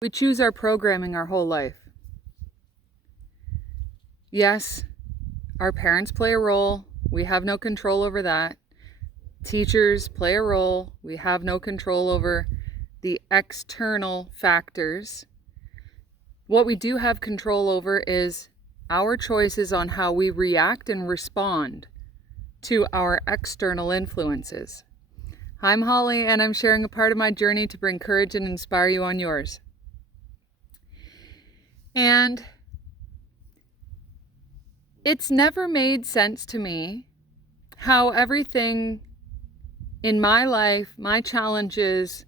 We choose our programming our whole life. Yes, our parents play a role. We have no control over that. Teachers play a role. We have no control over the external factors. What we do have control over is our choices on how we react and respond to our external influences. I'm Holly, and I'm sharing a part of my journey to bring courage and inspire you on yours. And it's never made sense to me how everything in my life, my challenges,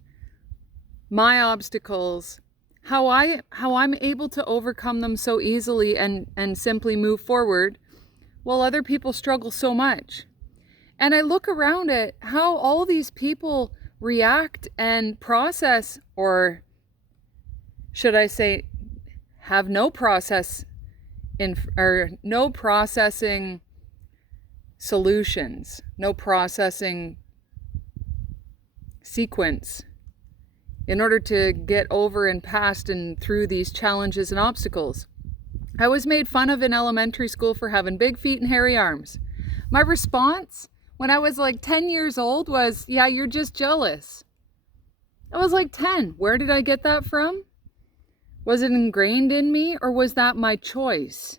my obstacles, how I'm able to overcome them so easily and simply move forward while other people struggle so much. And I look around at how all these people react and process, or should I say, have no processing solutions, no processing sequence in order to get over and past and through these challenges and obstacles. I was made fun of in elementary school for having big feet and hairy arms. My response when I was like 10 years old was, yeah, you're just jealous. I was like 10. Where did I get that from? Was it ingrained in me, or was that my choice?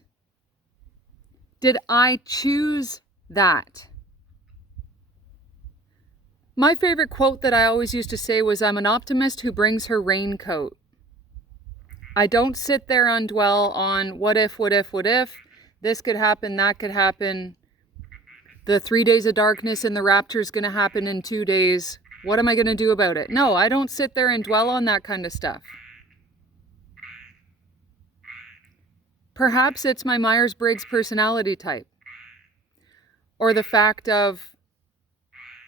Did I choose that? My favorite quote that I always used to say was, I'm an optimist who brings her raincoat. I don't sit there and dwell on what if, this could happen, that could happen. The 3 days of darkness and the rapture is going to happen in 2 days. What am I going to do about it? No, I don't sit there and dwell on that kind of stuff. Perhaps it's my Myers-Briggs personality type, or the fact of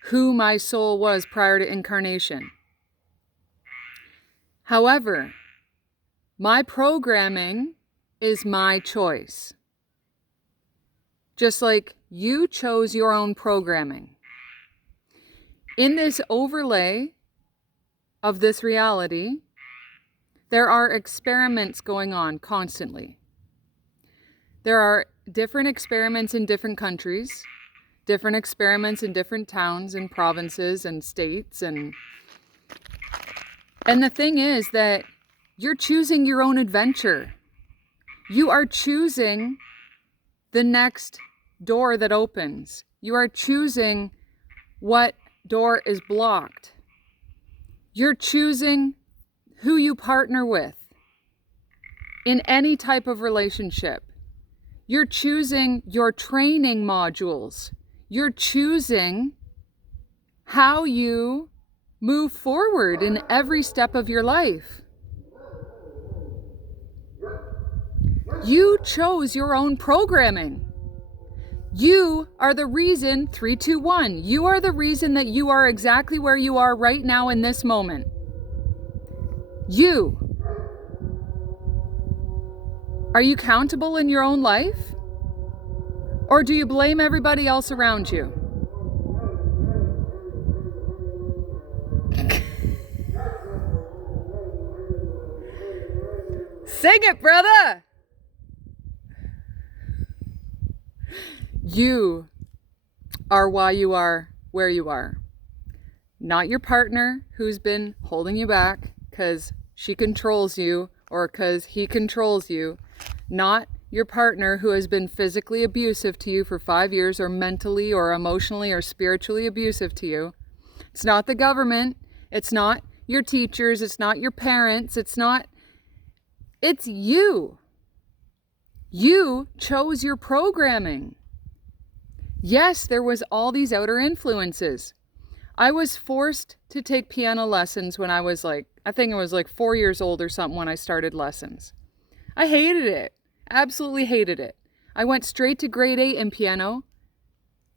who my soul was prior to incarnation. However, my programming is my choice. Just like you chose your own programming. In this overlay of this reality, there are experiments going on constantly. There are different experiments in different countries, different experiments in different towns and provinces and states. And the thing is that you're choosing your own adventure. You are choosing the next door that opens. You are choosing what door is blocked. You're choosing who you partner with in any type of relationship. You're choosing your training modules. You're choosing how you move forward in every step of your life. You chose your own programming. You are the reason, 3, 2, 1. You are the reason that you are exactly where you are right now in this moment. You. Are you accountable in your own life? Or do you blame everybody else around you? Sing it, brother! You are why you are where you are. Not your partner who's been holding you back because she controls you or because he controls you. Not your partner who has been physically abusive to you for 5 years, or mentally or emotionally or spiritually abusive to you. It's not the government. It's not your teachers. It's not your parents. It's you. You chose your programming. Yes, there was all these outer influences. I was forced to take piano lessons when I was I think I was 4 years old or something when I started lessons. I hated it. Absolutely hated it. I went straight to grade 8 in piano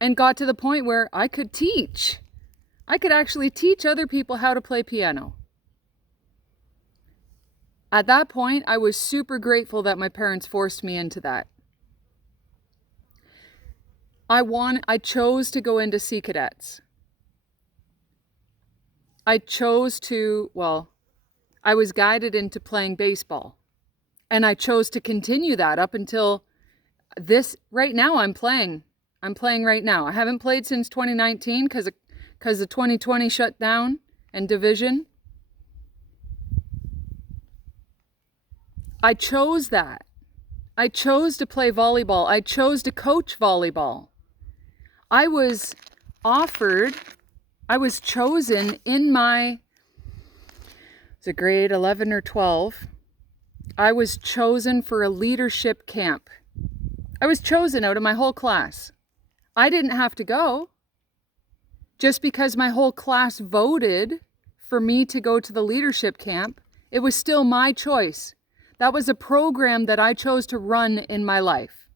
and got to the point where I could teach. I could actually teach other people how to play piano. At that point, I was super grateful that my parents forced me into that. I chose to go into Sea Cadets. I I was guided into playing baseball. And I chose to continue that up until this. Right now I'm playing. I'm playing right now. I haven't played since 2019 because the 2020 shut down and division. I chose that. I chose to play volleyball. I chose to coach volleyball. I was chosen in my, was it grade 11 or 12? I was chosen for a leadership camp. I was chosen out of my whole class. I didn't have to go. Just because my whole class voted for me to go to the leadership camp, it was still my choice. That was a program that I chose to run in my life.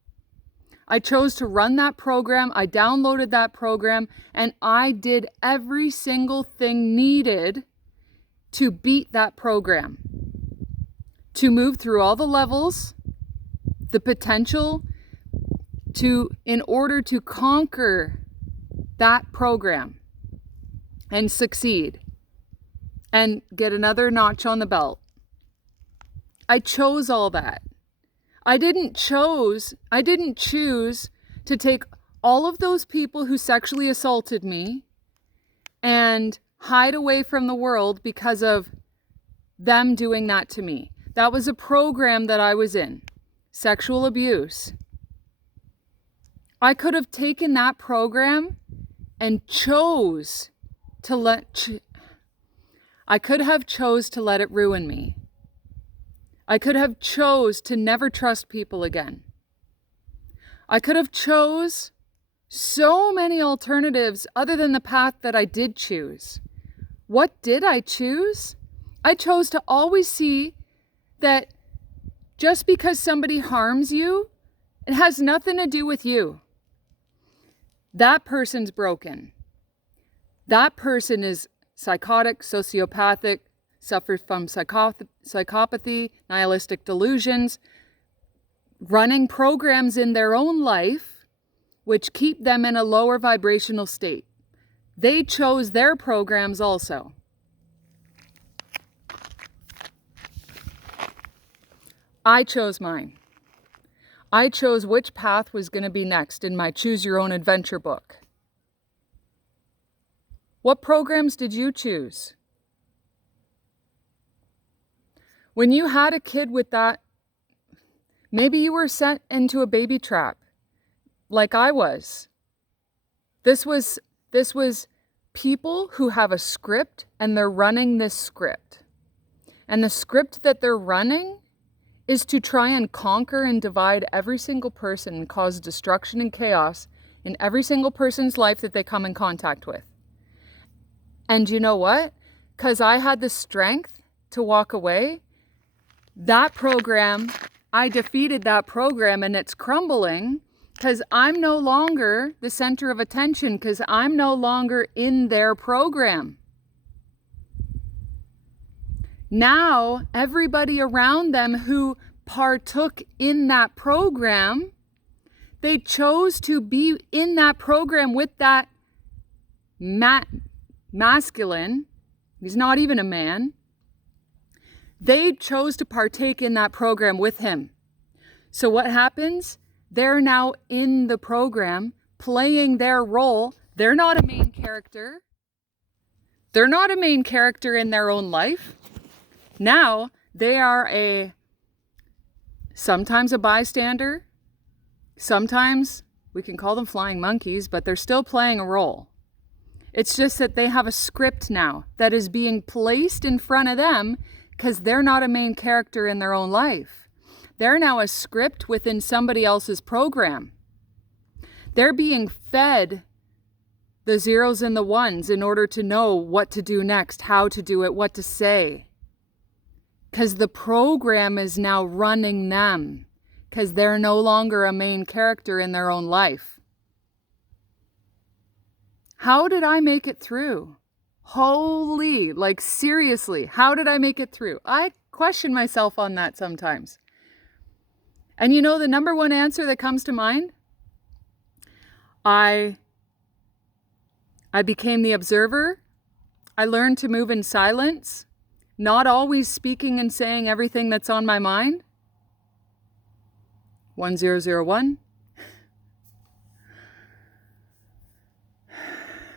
I chose to run that program. I downloaded that program, and I did every single thing needed to beat that program, to move through all the levels, the potential in order to conquer that program and succeed and get another notch on the belt. I chose all that. I didn't choose to take all of those people who sexually assaulted me and hide away from the world because of them doing that to me. That was a program that I was in. Sexual abuse. I could have taken that program and I could have chose to let it ruin me. I could have chose to never trust people again. I could have chose so many alternatives other than the path that I did choose. What did I choose? I chose to always see that just because somebody harms you, it has nothing to do with you. That person's broken. That person is psychotic, sociopathic, suffers from psychopathy, nihilistic delusions, running programs in their own life which keep them in a lower vibrational state. They chose their programs also. I chose mine. I chose which path was going to be next in my Choose Your Own Adventure book. What programs did you choose? When you had a kid with that, maybe you were sent into a baby trap, like I was. This was people who have a script and they're running this script. And the script that they're running is to try and conquer and divide every single person and cause destruction and chaos in every single person's life that they come in contact with. And you know what? Because I had the strength to walk away, that program, I defeated that program and it's crumbling because I'm no longer the center of attention, because I'm no longer in their program. Now, everybody around them who partook in that program, they chose to be in that program with that masculine. He's not even a man. They chose to partake in that program with him. So what happens? They're now in the program, playing their role. They're not a main character. They're not a main character in their own life. Now, they are sometimes a bystander. Sometimes we can call them flying monkeys, but they're still playing a role. It's just that they have a script now that is being placed in front of them because they're not a main character in their own life. They're now a script within somebody else's program. They're being fed the zeros and the ones in order to know what to do next, how to do it, what to say. Because the program is now running them, because they're no longer a main character in their own life. How did I make it through? Holy, like seriously, how did I make it through? I question myself on that sometimes. And you know the number one answer that comes to mind? I became the observer. I learned to move in silence. not always speaking and saying everything that's on my mind? 1001.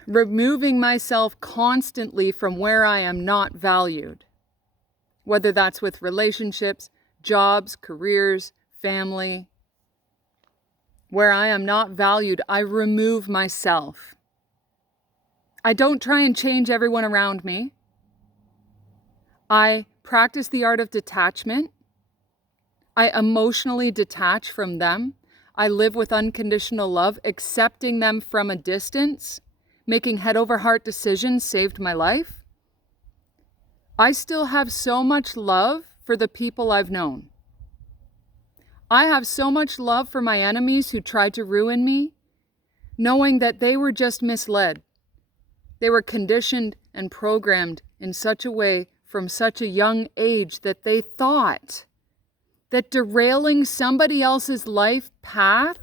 Removing myself constantly from where I am not valued, whether that's with relationships, jobs, careers, family. Where I am not valued, I remove myself. I don't try and change everyone around me. I practice the art of detachment. I emotionally detach from them. I live with unconditional love, accepting them from a distance. Making head over heart decisions saved my life. I still have so much love for the people I've known. I have so much love for my enemies who tried to ruin me, knowing that they were just misled. They were conditioned and programmed in such a way from such a young age that they thought that derailing somebody else's life path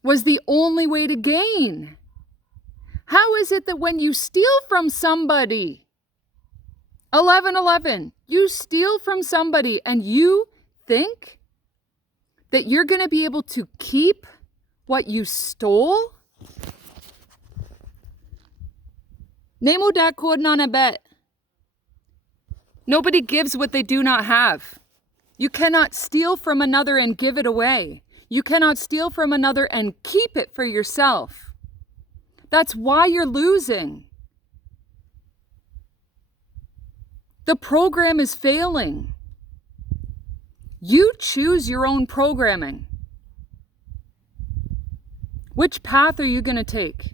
was the only way to gain. How is it that when you steal from somebody, 11:11, you steal from somebody and you think that you're going to be able to keep what you stole? Nemo dat code na bet. Nobody gives what they do not have. You cannot steal from another and give it away. You cannot steal from another and keep it for yourself. That's why you're losing. The program is failing. You choose your own programming. Which path are you going to take?